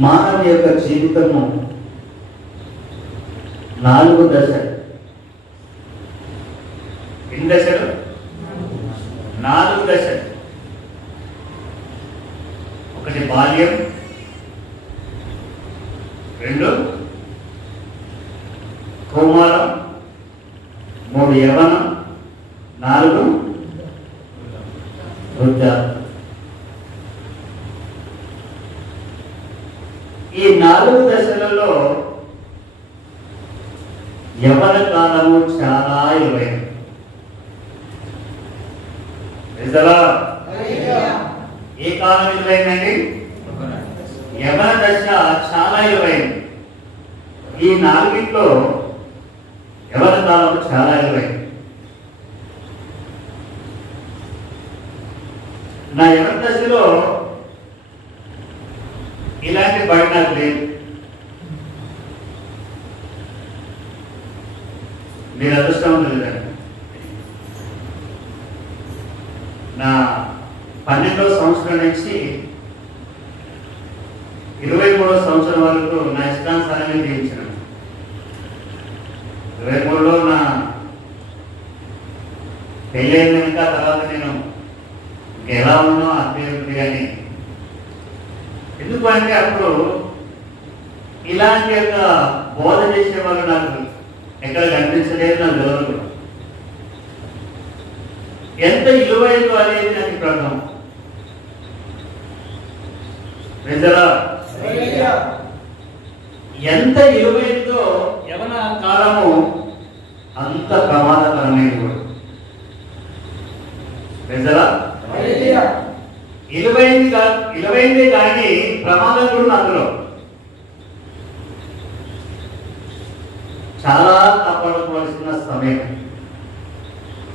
మానవ యొక్క జీవితము నాలుగు దశలు. ఎన్ని దశలు? నాలుగు దశలు. ఒకటి బాల్యం రెండు కౌమారం మూడు యవనం నాలుగు వృద్ధాప్యం. ఈ నాలుగు దశలలో యవన కాలము చాలా ఇరువైంది ఏ కాలం ఇరువైందండి? యవన దశ చాలా ఇరువైంది ఈ నాలుగిట్లో యవన కాలం చాలా ఇరువైంది నా యవన దశలో ఇలాంటి బడి నాకు లేదు మీరు అదృష్టవంతులు లేదండి నా పన్నెండవ సంవత్సరం నుంచి ఇరవై మూడవ సంవత్సరం వరకు నా ఇష్టానుసారంగా జీవించాను ఇరవై మూడులో నా పెళ్ళైన కనుక తర్వాత నేను ఎలా ఉన్నో అర్థం కానీ ఎందుకు అంటే అప్పుడు ఇలాంటి యొక్క బోధ చేసే వాళ్ళు నాకు ఎక్కడ కనిపించలేదు నాకు తెలియదు కూడా. ఎంత ఇలువైందో అనేది నాకు ఇప్పుడు అర్థం ప్రజలా ఎంత ఇలువైందో యవన కాలము అంత ప్రమాదకరమైనది కూడా. ప్రజలా? ఇలువైంది కా- ఇలువైంది కానీ ప్రమాదం కూడా ఉంది అందులో. చాలా కాపాడుకోవాల్సిన సమయం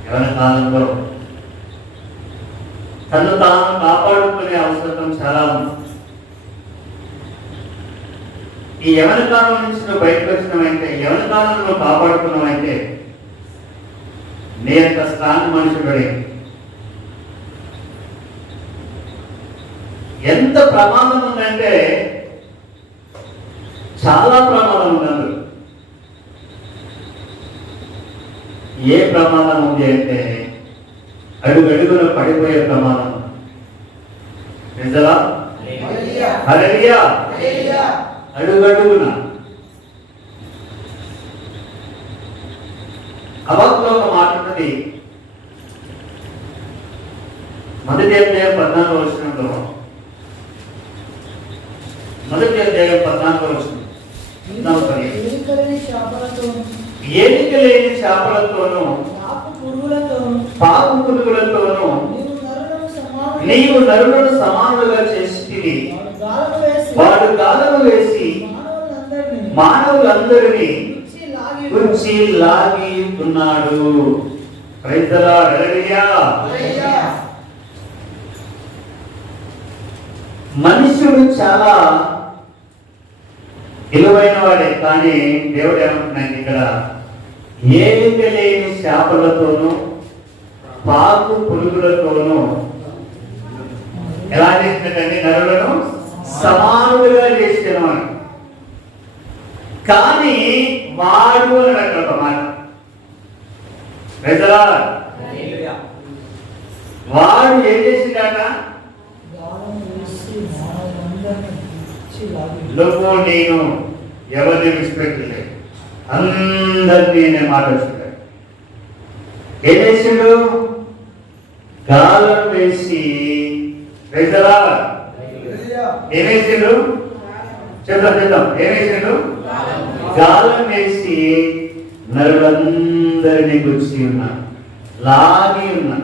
ఎవరి కాలంలో. తను తాను కాపాడుకునే అవసరం చాలా ఉంది. ఈ ఎవరి కాలం నుంచి నువ్వు బయటకు వచ్చినావంటే ఎవరి కాలంలో నువ్వు కాపాడుకున్నావంటే నీ యొక్క స్ట్రాంగ్ మనుషుడే ఎంత ప్రమాదం ఉందంటే చాలా ప్రమాదం ఉంది అందులో ఏ ప్రమాదం ఉంది అంటే అడుగడుగున పడిపోయే ప్రమాదం. నిజలా హల్లెలూయా. అడుగడుగున. అబద్ధంలో ఒక మాట ఉన్నది మొదటి అధ్యాయం పద్నాలుగు వచ్చినప్పుడు మొదటి అధ్యాయం పద్నాలుగు చేపలతోను, ఏలిక లేని చేపలతోనూ పాపు పురుగులతోను, నీవు నరులను సమానులుగా చేసి వాడు గాలను వేసి మానవులందరినీ గుచ్చి లాగి ఉన్నాడు రైతులా. మనుషుడు చాలా విలువైన వాడే కానీ దేవుడు ఏమంటున్నాడు ఇక్కడ? ఏలిక లేని చేపలతోనూ పాకు పురుగులతోనూ ఎలా చేసినట్టండి? నరులను సమానులుగా చేసాను అని కానీ వాడు అని అక్కడ ఒక మాట. ప్రజలా వాడు ఏం చేసిందట నువ్వు నేను ఎవరిని విడిచిపెట్టలేదు అందరినీ నేను మాట వచ్చింది. ఏం చేసిండు? గాలం వేసి ప్రజలా ఏం వేసిండు? చెప్తాం చెప్తాం ఏం వేసిండు? గాలం వేసి నరులందరినీ గుచ్చి ఉన్నా. లాగి ఉన్నా.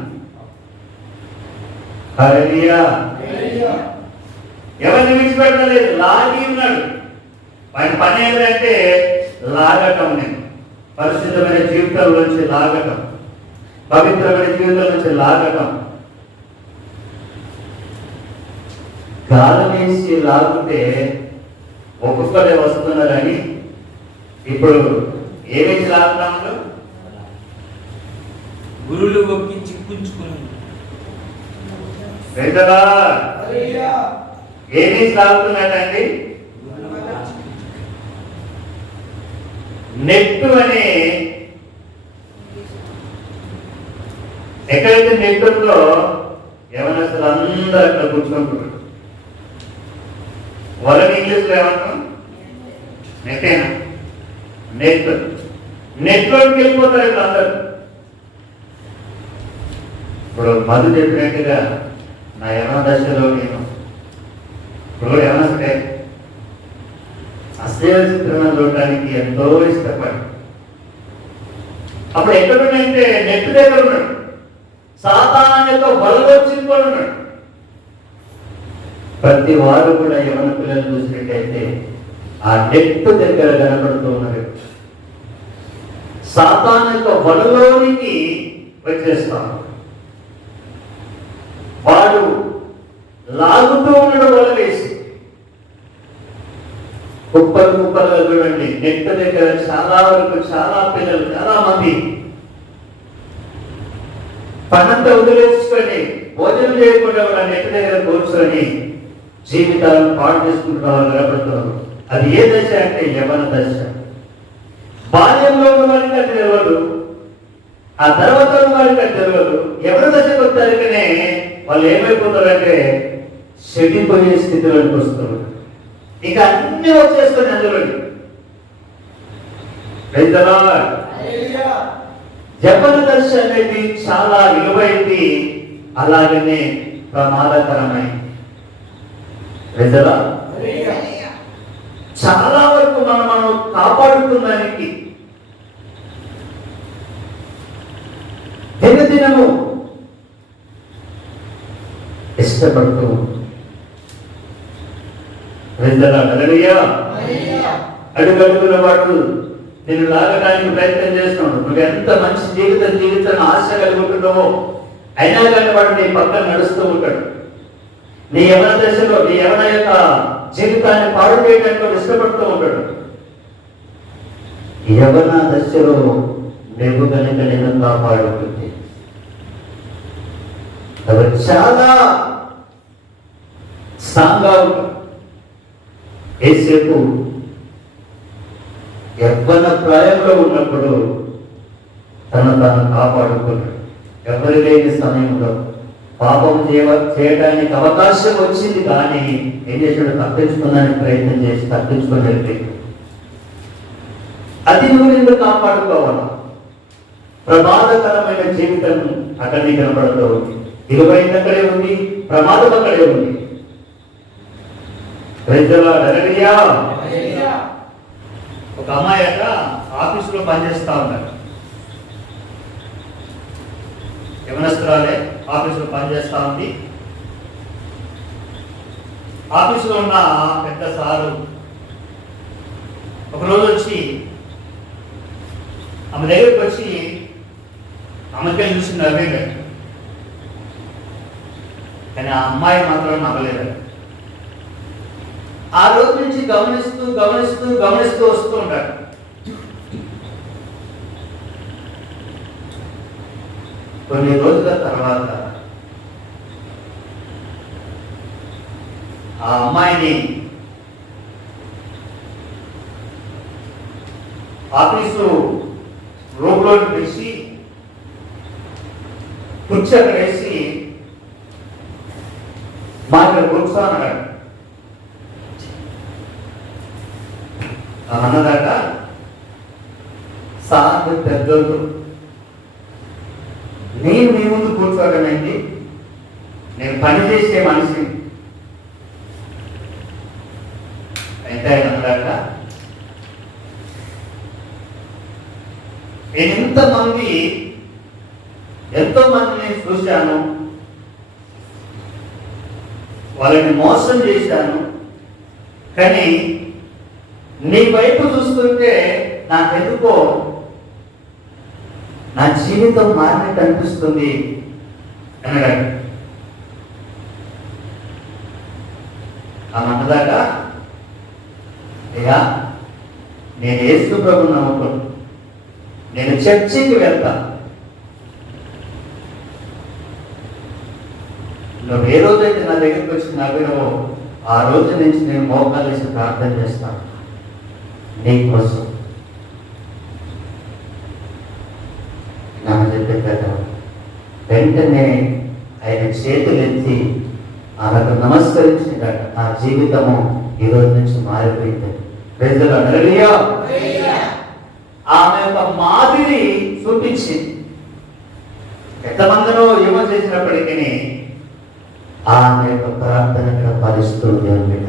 ఎవరిని విడిచిపెట్టలేదు లాగి ఉన్నాడు. ఆయన పని ఏంటంటే లాగటం నేను. పరిశుద్ధమైన జీవితం నుంచి లాగటం. పవిత్రమైన జీవితం నుంచి లాగటం. గాలం వేసి లాగితే ఒక్కొక్కరే వస్తున్నారు అని ఇప్పుడు ఏమేమి లాక్డౌన్లో గురువులు ఒప్పించి పుంచుకుని ఏమేమి లాగుతున్నాడండి నెట్ అనే ఎక్కడైతే నెట్వర్క్లో యవనస్తులు అందరూ అక్కడ కూర్చుకుంటున్నారు వాళ్ళని ఇంగ్లీష్లో ఏమంటాం నెట్టేనా? నెట్ నెట్లోకి వెళ్ళిపోతారు ఇప్పుడు అందరు. ఇప్పుడు మధు చెప్పినట్టుగా నా యవన దశలో నేను ఇప్పుడు యవనస్తే అశ్లీల చిత్రాలను చూడటానికి ఎంతో ఇష్టపడి అప్పుడు ఎక్కడున్నాయంటే నెట్ దగ్గర ఉన్నాడు. సాతాన్ యొక్క వలలో కూడా ఉన్నాడు. ప్రతి వారు కూడా యవన పిల్లలు చూసినట్టయితే ఆ నెట్ దగ్గర కనబడుతూ ఉన్నారు సాతాన యొక్క వలలోనికి వచ్చేస్తాను వాడు లాగుతూ ఉండడం వల్ల వేసి. కుప్పలు కుప్పలుగా చూడండి నెట్ దగ్గర చాలా వరకు చాలా పిల్లలు చాలా మంది. పనంతా వదిలేసుకొని భోజనం చేయకుండా కూడా నెట్ దగ్గర కూర్చొని జీవితాలను పాడు చేసుకుంటున్నారు వాళ్ళు అది ఏ దశ అంటే యవన దశ. బాల్యంలో ఉన్న వారికి అది తెలియదు ఆ తర్వాత ఉన్న వారికి అది తెలియదు ఎవరి దశకు వచ్చారికనే వాళ్ళు ఏమైపోతారంటే చెడిపోయే స్థితిలోకి వస్తారు. ఇక అన్ని వచ్చేస్తుంది అందులోకి. జపన దర్శ అనేది చాలా విలువైంది. అలాగనే ప్రమాదకరమైంది. ప్రజల చాలా వరకు మనం మనం కాపాడుకోవడానికి దినదినము ఇష్టపడుతూ హల్లెలూయా అడుగడుగున వాడు నేను లాగడానికి ప్రయత్నం చేస్తున్నాడు. నువ్వు ఎంత మంచి జీవితం జీవితాన్ని ఆశ కలుగుతున్నావో అయినా కానీ వాడు నీ పక్కన నడుస్తూ ఉంటాడు. నీ యవన దశలో నీ యవన యొక్క జీవితాన్ని పాడు చేయడానికి ఇష్టపడుతూ ఉంటాడు. యవన దశలో నువ్వు కనుక నేను కాపాడుతుంది అవి చాలా స్ట్రాంగ్గా ఉంటాడు ఏసేపు యవ్వన ప్రాయంలో ఉన్నప్పుడు తను తాను కాపాడుకున్నాడు ఎవరి లేని సమయంలో పాపం చేయ చేయడానికి అవకాశం వచ్చింది కానీ ఏం చేశాడు? తప్పించుకోవడానికి ప్రయత్నం చేసి తప్పించుకొని వెళ్ళిపోయాడు అది నువ్వు నిన్ను కాపాడుకోవాలి. ప్రమాదకరమైన జీవితం అక్కడ నీకు కనపడుతూ ఉంది విలువైన అక్కడే ఉంది ప్రమాదం అక్కడే ఉంది. ఒక అమ్మాయి అట ఆఫీసులో పనిచేస్తా ఉన్నారు యవనస్తురాలే ఆఫీసులో పనిచేస్తా ఉంది. ఆఫీసులో ఉన్న పెద్ద సారు ఒకరోజు వచ్చి ఆమె దగ్గరికి వచ్చి ఆమెకి చూసి నవ్వేడు కానీ ఆ అమ్మాయి మాత్రం నవ్వలేదు. ఆ రోజు నుంచి గమనిస్తూ గమనిస్తూ గమనిస్తూ వస్తూ ఉంటాడు. కొన్ని రోజుల తర్వాత ఆ అమ్మాయిని ఆఫీసు రూమ్లో పిలిచి కుర్చీ అక్కడ వేసి మా ఇక్కడ కూర్చో అన్నాడు. అన్నదాట సార్ పెద్దలు నేను మీ ముందు కూర్చోవడమేంటి నేను పని చేసే మనిషిని. అయితే ఆయన అన్నదాట నేను ఎంతమంది ఎంతో మందిని చూశాను. వాళ్ళని మోసం చేశాను. కానీ నీ వైపు చూస్తుంటే నాకెందుకో నా జీవితం మారినట్టు అనిపిస్తుంది అన్నాడు ఆ అన్నదాకా అయ్యా నేను ఏసు ప్రభు నమ్ముకున్నాను. నేను చర్చికి వెళ్తా. నువ్వు ఏ రోజైతే నా దగ్గరికి వచ్చి నవ్వినవో ఆ రోజు నుంచి నేను మోకాలు వేసి ప్రార్థన చేస్తాను. నీకోసం వెంటనే ఆయన చేతులెత్తి ఆమెకు నమస్కరించిందట నా జీవితము ఈ రోజు నుంచి మారిపోయింది. ప్రజలు హల్లెలూయా ఆమె యొక్క మాదిరి చూపించింది. ఎంతమందిలో ఏమో చేసినప్పటికీ ఆమె యొక్క ప్రార్థన ఇక్కడ ఫలిస్తూ దేవుని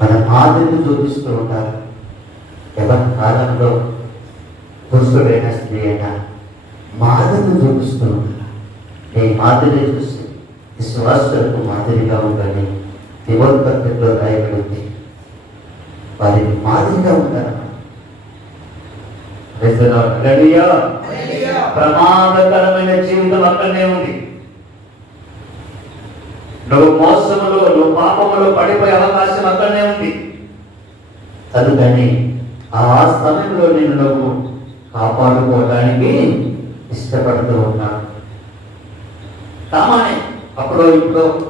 మన మాదిరిని చూపిస్తూ ఉంటారు. ఎవరి కాలంలో పురుషుడైన స్త్రీ అయినా మాదిరిని చూపిస్తూ ఉంటారు నీ మాదిరి చూసి విశ్వాసులకు మాదిరిగా ఉండాలి. దివోత్పత్తిలో రాయబడింది వారికి మాదిరిగా ఉంటారు ప్రమాదకరమైన జీవితం అక్కడనే ఉంది. నువ్వు మోసములో నువ్వు పాపములో పడిపోయే అవకాశం అక్కడనే ఉంది. అందుకని ఆ సమయంలో నేను నువ్వు కాపాడుకోవడానికి ఇష్టపడుతూ ఉన్నాను కామానే అప్పుడో ఇంట్లో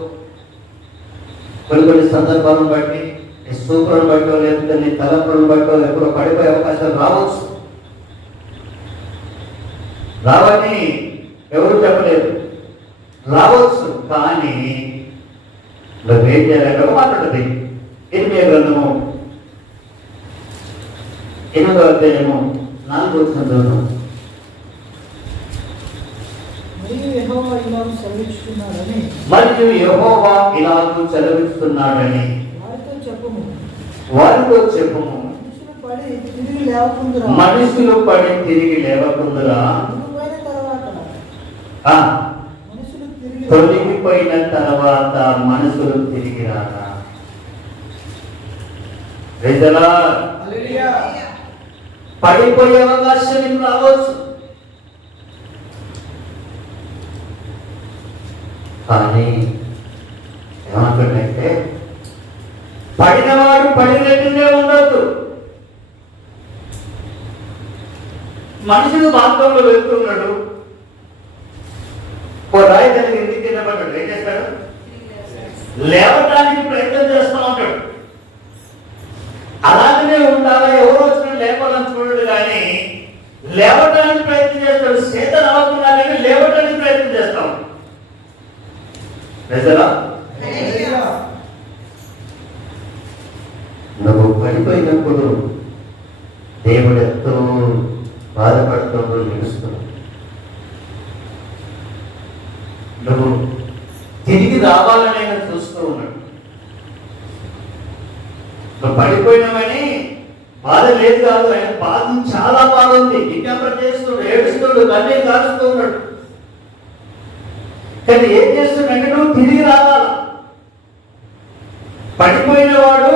కొన్ని కొన్ని సందర్భాలను బట్టి నీ సూపర్ను బట్టో లేకపోతే నీ తలపులను బట్టో ఎప్పుడో పడిపోయే అవకాశాలు రావచ్చు. రావని ఎవరు చెప్పలేదు. రావచ్చు కానీ నువ్వేం చేయాలంటే మాట్లాడుతుంది మాట ఎనిమిది గ్రంథము. ఎనిమిదో అధ్యాయము నాలుగో చదువును. మరియు యెహోవా ఇలా ఇలాగూ సెలవిస్తున్నాడని. వారితో చెప్పుము. చెప్పుము. మనుషులు పడి తిరిగి లేవకుందురా. తొలగిపోయిన తర్వాత. ఆ, మనుషులు తిరిగి రారా. ప్రజలా పడిపోయే అవకాశం రావచ్చు. కానీ ఏమనుకుంటే పడినవాడు పడినట్టుగా ఉండొద్దు. మనుషులు మార్గంలో వెళ్తున్నాడు. ఓ రాయి దానికి ఎందుకు కింద ఏం చేస్తాడు? లేవటానికి ప్రయత్నం చేస్తూ ఉంటాడు. అలాగనే ఉండాలా? ఎవరో వచ్చిన లేపాలని చూడడు కానీ లేవటానికి ప్రయత్నం చేస్తాడు. సీత నవ్వకుండా కానీ లేవటానికి ప్రయత్నం చేస్తాం నువ్వు పడిపోయినప్పుడు దేవుడు ఎంతో బాధపడుతుందో నిలుస్తున్నాడు నువ్వు తిరిగి రావాలని ఆయన చూస్తూ ఉన్నాడు నువ్వు పడిపోయినావని బాధ లేదు కాదు ఆయన బాధ చాలా బాధ ఉంది. విజ్ఞాపన చేస్తున్నాడు ఏడుస్తున్నాడు కన్నీరు కారుస్తూ ఉన్నాడు కానీ ఏం చేస్తున్నాడు? తిరిగి రావాలి. పడిపోయిన వాడు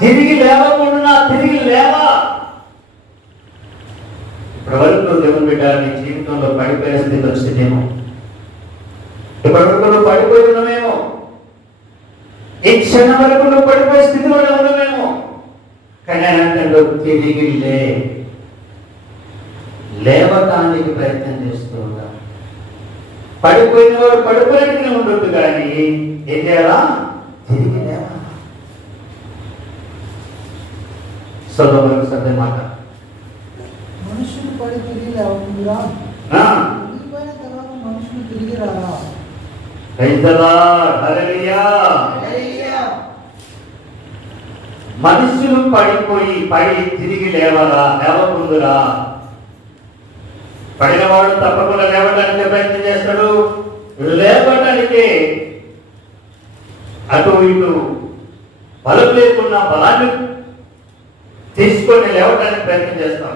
తిరిగి లేవకుండా తిరిగి లేవా? ఇప్పటివరకు దేవుని బిడ్డ నీ జీవితంలో పడిపోయిన స్థితి వచ్చిందేమో ఇప్పటివరకు నువ్వు పడిపోయి ఉన్నామేమో ఈ క్షణం వరకు నువ్వు పడిపోయే స్థితిలో ఉన్నామేమో కానీ ఆయన అంటాడు తిరిగి లే. లేవటానికి ప్రయత్నం చేస్తూ పడిపోయిన వాడు పడిపోయినట్టుగా ఉండొద్దు కానీ ఏం చేయాలా? తిరిగి సొలభం సర్దే మాట. మనుషులు పడి తిరిగి తొలగిపోయిన తర్వాత మనుషులు తిరిగి రారా. మనుషులు పడిపోయి పడి తిరిగి లేవరా? లేవకుందురా పడినవాడు తప్పకుండా లేవడానికి ప్రయత్నం చేస్తాడు. లేవడానికి అటు ఇటు బలం లేకున్నా బలాన్ని తీసుకొని లేవటానికి ప్రయత్నం చేస్తాం.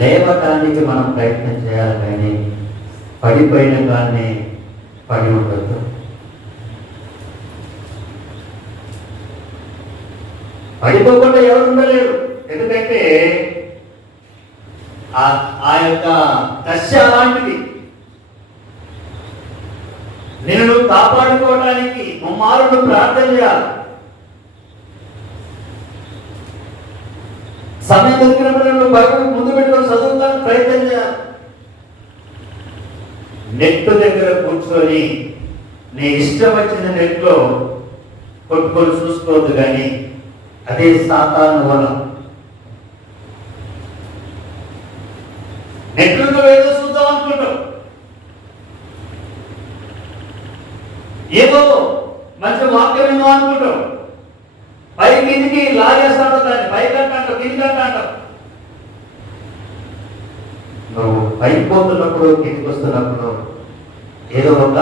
లేవటానికి మనం ప్రయత్నం చేయాలి కానీ పడిపోయిన దాన్ని పడి ఉండొద్దు. పడిపోకుండా ఎవరు ఉండలేరు. ఎందుకంటే ఆ- ఆ యొక్క దశ అలాంటిది నేను కాపాడుకోవడానికి ముమ్మారు ప్రార్థన చేయాలి. సమయం దొరికినప్పుడు నువ్వు బైబిల్ ముందు పెట్టుకొని చదువుతాను ప్రయత్నం చేయాలి. నెట్ దగ్గర కూర్చొని నీ ఇష్టం వచ్చిన నెట్లో కొట్టుకొని చూసుకోవద్దు కానీ అదే సాతాను వలం. ఎట్లుందో ఏదో చూద్దాం అనుకుంటావు ఏదో మంచి వాక్యం ఏమో అనుకుంటావు పై కిందికి లాగేస్తాడు దాన్ని. పైకి అంటావు కిందికి అంటావు నువ్వు పైకి పోతున్నప్పుడు కిందికి వస్తున్నప్పుడు ఏదో ఒక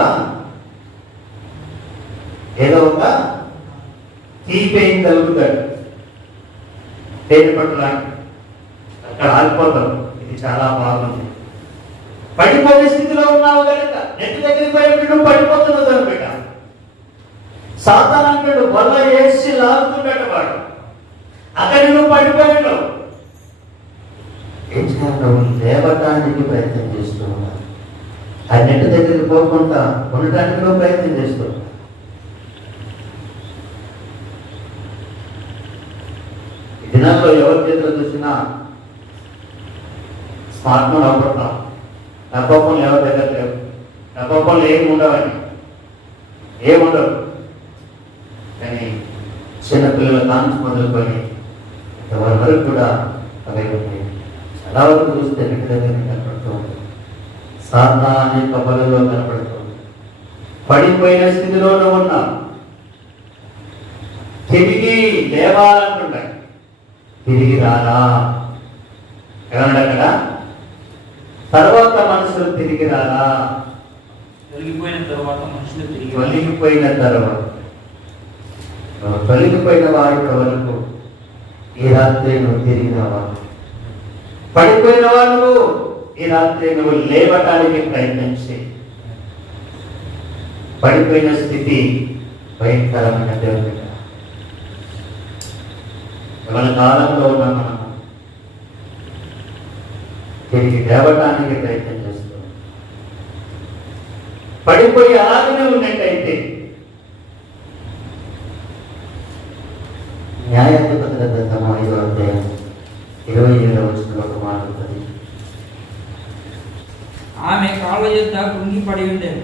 ఏదో ఒక తీపేం కలుగుతాడు. తేనె పట్ల అక్కడ ఆగిపోతాం. చాలా బాగుంది. పడిపోయే స్థితిలో ఉన్నావు కనుక నెట్ దగ్గరికి పోయినట్టు పడిపోతున్నావు కనుక సాతాన్ అంటాడు వల్ల వేసి లాగుతున్నాడు వాడు. అక్కడ నువ్వు పడిపోయాడు ఏం చేయాలి లేవటానికి ప్రయత్నం చేస్తూ ఉన్నావు ఆ నెట్ దగ్గరికి పోకుండా ఉండటానికి నువ్వు ప్రయత్నం చేస్తూ ఉన్నావు. దినాల్లో ఎవరి చేతిలో చూసినా స్వార్థం ఫోన్ అవపడతాం డబ్బా ఫోన్లు ఎవరి దగ్గర లేవు. డబ్బా ఫోన్లు ఏమి ఉండవని ఏముండవు కానీ చిన్నపిల్లల కాంచి మొదలుకొని ఇంతవరకు వరకు కూడా అవే ఉన్నాయి చాలా వరకు చూస్తే రెండు దగ్గర కనపడుతూ ఉంది. సాధన అనే కబలలో కనపడుతుంది పడిపోయిన స్థితిలోనే ఉన్నాం. తిరిగి లేవాలంటున్నాయి తిరిగి రారా? ఏమన్నాడు అక్కడ తర్వాత మనుషులు తిరిగి రారా తొలగిపోయిన తర్వాత మనుషులు తిరిగి తొలగిపోయిన తర్వాత. తొలగిపోయిన వారి వరకు ఈ రాత్రి నువ్వు తిరిగి రావాలి పడిపోయిన వాళ్ళు ఈ రాత్రి నువ్వు లేవటానికి ప్రయత్నించి పడిపోయిన స్థితి భయంకరమైన దేవుడి ఎవరి కాలంలో ఉన్న మనం తిరిగి లేవటానికి ప్రయత్నం చేస్తున్నాం పడిపోయి అలాగనే ఉన్నట్టయితే న్యాయాధిపతుల గ్రంథం ఐదో అధ్యాయం ఇరవై ఏడవ వచ్చిన ఒక మాట ఉంటుంది. ఆమె కాళ్ళ యొద్ద కృంగి పడి ఉండేది.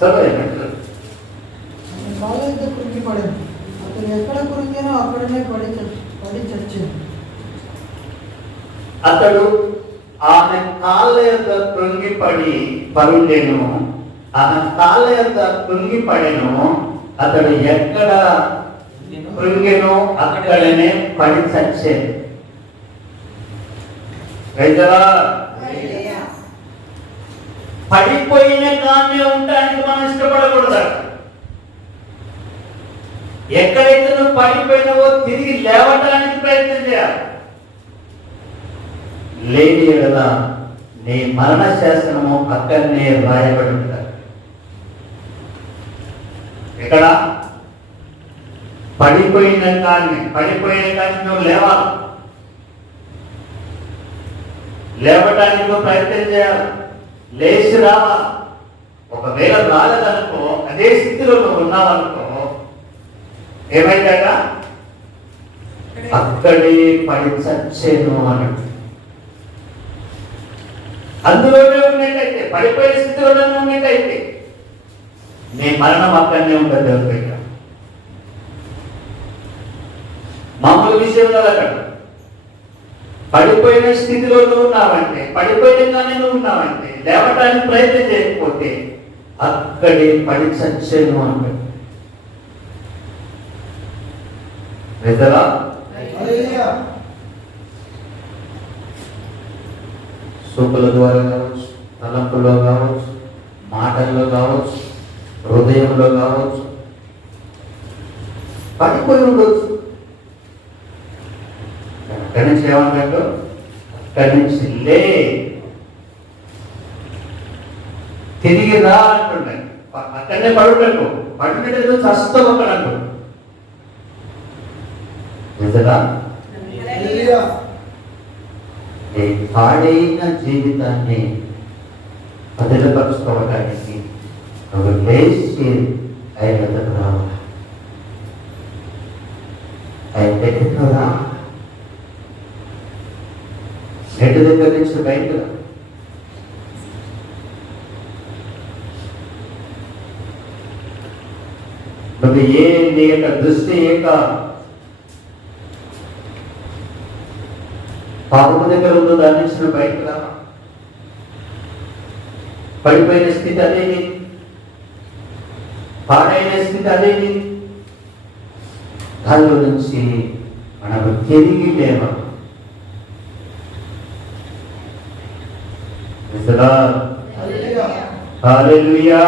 సరే కాలేజీ కురికి పడింది అతను ఎక్కడ కురికినో అక్కడనే పడి చ- పడి చచ్చింది అతడు ఆమె కాళ్ళ యొక్క కృంగిపడి పరుండెను ఆమె కాళ్ళ యొక్క కృంగిపడెను. అతడు ఎక్కడ కృంగెను అక్కడనే పడి చచ్చేది పడిపోయిన కాన్నే ఉండడానికి మనం ఇష్టపడకూడదు? ఎక్కడైతే నువ్వు పడిపోయినావో తిరిగి లేవటానికి ప్రయత్నం చేయాలి. లేని ఎడల నీ మరణ శాసనము అక్కడనే రాయబడి ఉంటారు ఇక్కడ పడిపోయిన కానీ పడిపోయిన కానీ నువ్వు లేవాలి. లేవటానికి ప్రయత్నం చేయాలి. లేచి రావాలి. ఒకవేళ రాలేదనుకో అదే స్థితిలో నువ్వు ఉన్నావనుకో ఏమైందగా అక్కడే పడి చచ్చేను అన్నట్టు. అందులోనే ఉన్నట్టయితే పడిపోయిన స్థితిలోనే ఉన్నట్టయితే నీ మరణం అక్కడనే ఉంటుంది దేవుని దగ్గర. మామూలు విషయంలో అక్కడ పడిపోయిన స్థితిలో నువ్వు ఉన్నావంటే పడిపోయినగానే నువ్వు ఉన్నావంటే లేవటానికి ప్రయత్నం చేయకపోతే అక్కడే పడి చచ్చేను అంటే నిజరా సూపుల ద్వారా కావచ్చు తలంపులో కావచ్చు మాటల్లో కావచ్చు హృదయంలో కావచ్చు పడిపోయి ఉండొచ్చు. అక్కడి నుంచి ఏమంటాడు అక్కడి నుంచి లే. తిరిగి రా అంటున్నాయి అక్కడనే పడున్నట్టు పడున్నట్టు చస్తావు అక్కడ అంటు నిజరా పాడైన జీవితాన్ని పదిలపరుచుకోవడానికి ఒక లేచి ఆయన వద్దకు రావాలి. ఆయన దగ్గరకు రావాలి నెట్ దగ్గర నుంచి బయటకు రా. నువ్వు ఏ నీ యొక్క దృష్టి యొక్క పాపము దగ్గర ఉందో దాని నుంచి బయటకు రా పడిపోయిన స్థితి అదేది పాడైన స్థితి అదేది దానిలో నుంచి మనము తిరిగి హల్లెలూయా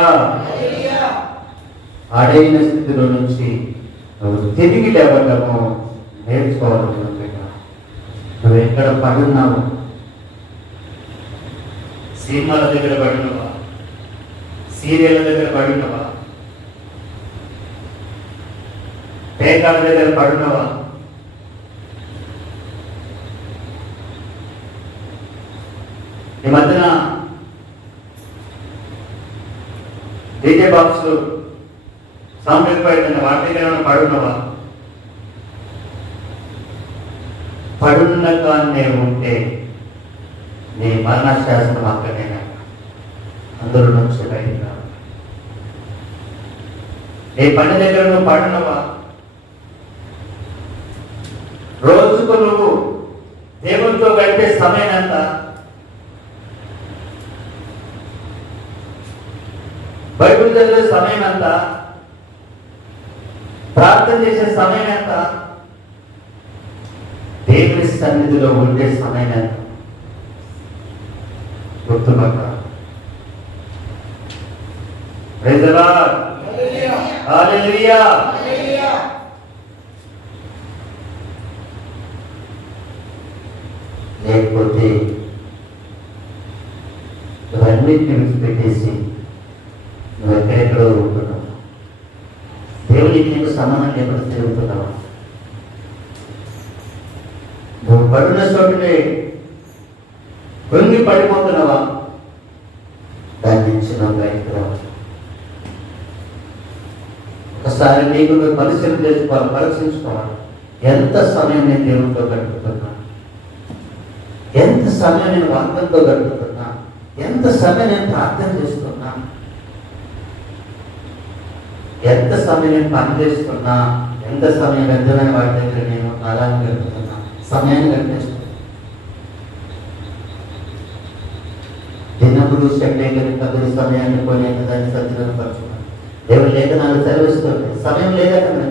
పాడైన స్థితిలో నుంచి తిరిగి లేవటము నేర్చుకోవాలి నువ్వు. ఎక్కడ పడున్నావు? సినిమాల దగ్గర పడినవా సీరియల్ దగ్గర పడినవా పేకాల దగ్గర పడినవా ఈ మధ్యన డీజే బాక్స్ సౌండ్ ఎక్కువైపోయింది వాటి దగ్గర ఏమైనా పడున్నగానే ఉంటే నీ మరణశాస్త్రం శాసనం అక్కడే అందరూ నుంచి బయటికి నీ పని దగ్గర నువ్వు పడినవా? రోజుకు నువ్వు దేవునితో గడిపే సమయం ఎంత? బైబిల్ చదివే సమయం ఎంత? ప్రార్థన చేసే సమయం ఎంత? సన్నిధిలో ఉండే సమయం ఎంత లేకపోతే ఇవన్నిటిని విడిచిపెట్టేసి నువ్వు ఎక్కడెక్కడో ఉంటున్నావు? దేవునికి నీకు సంబంధం లేకుండా తిరుగుతున్నావా? నువ్వు పడిన చోటునే కృంగి పడిపోతున్నావా దాని నుంచి ఒకసారి నీకు నువ్వు పరిశీలన చేసుకోవాలి పరీక్షించుకోవాలి. ఎంత సమయం నేను దేవుడితో గడుపుతున్నా? ఎంత సమయం నేను వాక్యంతో గడుపుతున్నా? ఎంత సమయం నేను ప్రార్థన చేస్తున్నా? ఎంత సమయం నేను పని చేస్తున్నా? ఎంత సమయం వ్యర్థమైన వాటి దగ్గర నేను అలాగే గడుపుతున్నా. సమయాన్ని గడిపేస్తున్నా దినములు శక్తి కదులు సమయాన్ని కొని దాన్ని సజ్జలను పరచుకున్నాను దేవుడు లేఖనాలు సెలవిస్తుంది. సమయం లేదా కదా?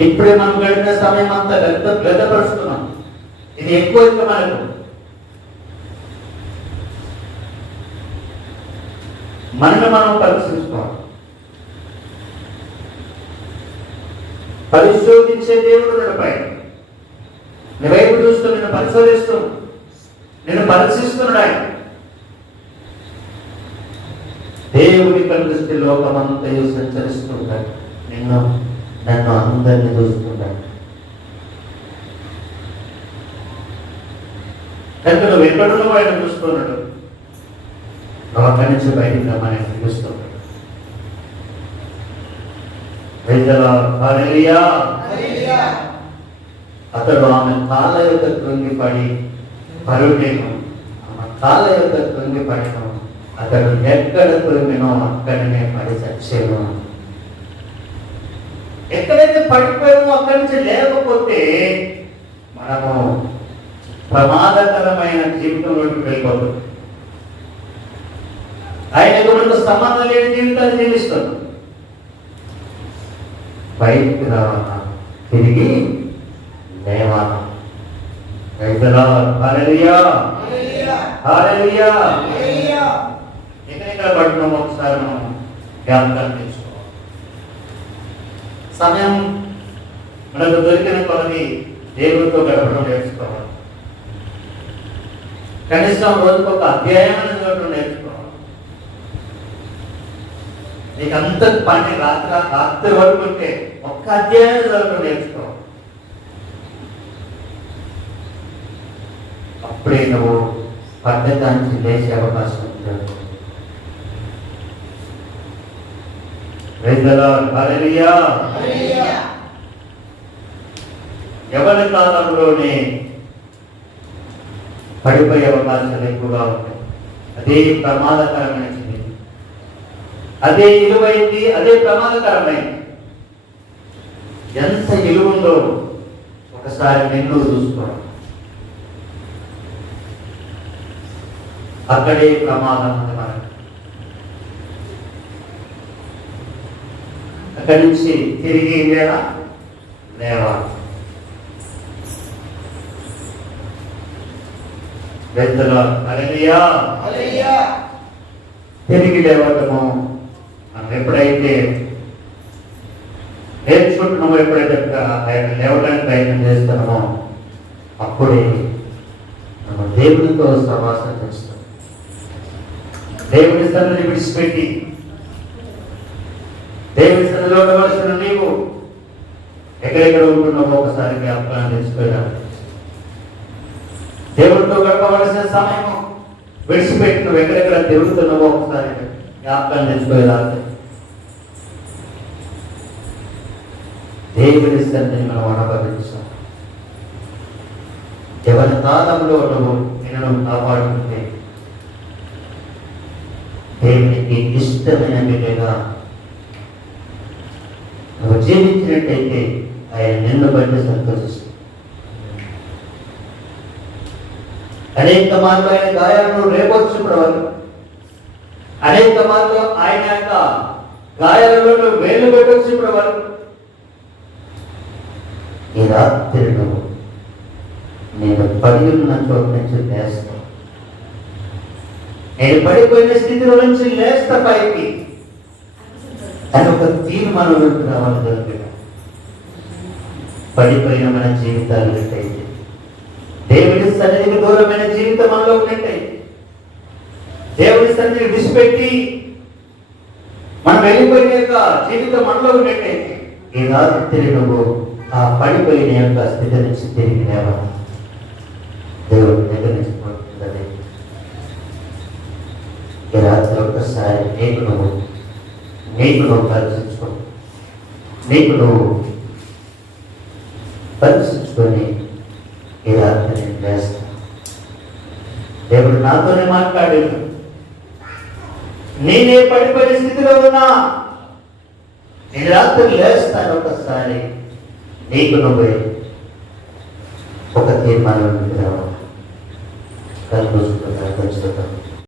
ఇప్పుడే మనం గడిపిన సమయం అంతా గత గతపరుస్తున్నాం ఇది ఎక్కువ ఇంకా మనకు. మనల్ని మనం పరీక్షించుకోవాలి పరిశోధించే దేవుడు పైన. నీ వైపు చూస్తూ నిన్ను పరిశోధిస్తూ నిన్ను పరీక్షిస్తున్నాడు ఆయన. దేవుడి కనిపిస్తే లోకమంతయు సంచరిస్తుంటాడు నిన్ను నన్ను అందరినీ చూస్తుంటాడు కనుక నువ్వు ఎక్కడో ఆయన చూస్తున్నాడు. నువ్వు నుంచి బయటికి రమ్మని ఆయన చూస్తున్నాడు ప్రజల అతడు ఆమె కాళ్ళ యొక్క కృంగిపడి పరుడేను. ఆమె కాళ్ళ యొక్క కృంగిపడిను. అతడు ఎక్కడ కృంగినో అక్కడనే పడి చచ్చేను. ఎక్కడైతే పడిపోయామో అక్కడి నుంచి లేకపోతే మనము ప్రమాదకరమైన జీవితంలోకి వెళ్ళిపోతుంది ఆయన ఎటువంటి సంబంధం లేని జీవితాన్ని జీవిస్తాడు. బయటికి రావాలా. తిరిగి హాలెలుయా ఎక్కడెక్కడ పడుతున్నామో ఒకసారి మనం తెచ్చుకోవాలి. సమయం మనకు దొరికిన కొలది దేవుడితో గడపడం నేర్చుకోవాలి. కనీసం రోజుకు ఒక అధ్యాయం చదవడం నేర్చుకోవాలి. నీకు అంత పని రాత్రి రాత్రి వరకు ఉంటే ఒక్క అధ్యాయం చదవడం నేర్చుకోవాలి. అప్పుడే నువ్వు పద్ధతానికి లేచే అవకాశం ఉంటుంది. ఎవరి కాలంలోనే పడిపోయే అవకాశాలు ఎక్కువగా ఉంటాయి అదే ప్రమాదకరమైనది. అదే ఇలువైంది అదే ప్రమాదకరమైంది. ఎంత ఇలువుందో ఒకసారి నిన్ను చూసుకోవడం. అక్కడే ప్రమాదం ఉంది మనకు. అక్కడి నుంచి తిరిగి లేవా లేవా వెళ్తున్నా. అలలియా! హల్లెలూయా. తిరిగి లేవటము మనం ఎప్పుడైతే నేర్చుకుంటున్నామో ఎప్పుడైతే ఆయన లేవడానికి ప్రయత్నం చేస్తున్నామో అప్పుడే మనం దేవునితో సమాసం చేస్తాం. దేవుని సన్నిధి విడిచిపెట్టి దేవుని సన్నిధిలో ఉండవలసిన నీవు ఎక్కడెక్కడ ఉంటున్నావు ఒకసారి జ్ఞాపకాన్ని తెచ్చుకోవాలి దేవుడితో గడపవలసిన సమయం విడిచిపెట్టి నువ్వు ఎక్కడెక్కడ తిరుగుతున్నావో ఒకసారి జ్ఞాపకాన్ని తెచ్చుకోవాలి దేవుని సన్నిధిని మనం అనుభవించాం ఎవరి కాలంలో నువ్వు వినడం కాపాడుకుంటే దేవునికి ఇష్టమైన బిడ్డగా నువ్వు జీవించినట్టయితే ఆయన నిన్ను బట్టి సంతోషిస్తుంది. అనేక మార్లు ఆయన గాయాలను రేపొచ్చు ప్రభు అనేక మార్లు ఆయన యొక్క గాయాలలో వేలు పెట్టొచ్చు ప్రభు ఈ రాత్రి నువ్వు నేను పడి ఉన్న చోటు నుంచి వేస్తాను నేను పడిపోయిన స్థితిలో నుంచి లేస్త పైకి. అది ఒక తీర్మానం రావాలి దొరికిన. పడిపోయిన మన జీవితాలు ఉన్నట్టయితే దేవుడి సన్నిధికి దూరమైన జీవితం మనలో ఉన్నట్టయితే దేవుడి సన్నిధిని విడిచిపెట్టి మనం వెళ్ళిపోయిన యొక్క జీవితం మనలో ఉన్నట్టయితే ఈ రాత్రి నువ్వు ఆ పడిపోయిన యొక్క స్థితి నుంచి తిరిగి లేవాలి. దేవుడి దగ్గర నుంచి ఈ రాత్రి ఒక్కసారి నీకు నువ్వు నీకు నువ్వు పరిశీలించుకో నీకు నువ్వు పరిశీలించుకొని ఈ రాత్రి నేను వేస్తాను దేవుడు నాతోనే మాట్లాడాడు. నేనే పడిపోయిన స్థితిలో ఉన్నా. నేను రాత్రి లేస్తాను ఒకసారి నీకు నువ్వే ఒక తీర్మానం రావాలి. కళ్ళు మూసుకుంటా,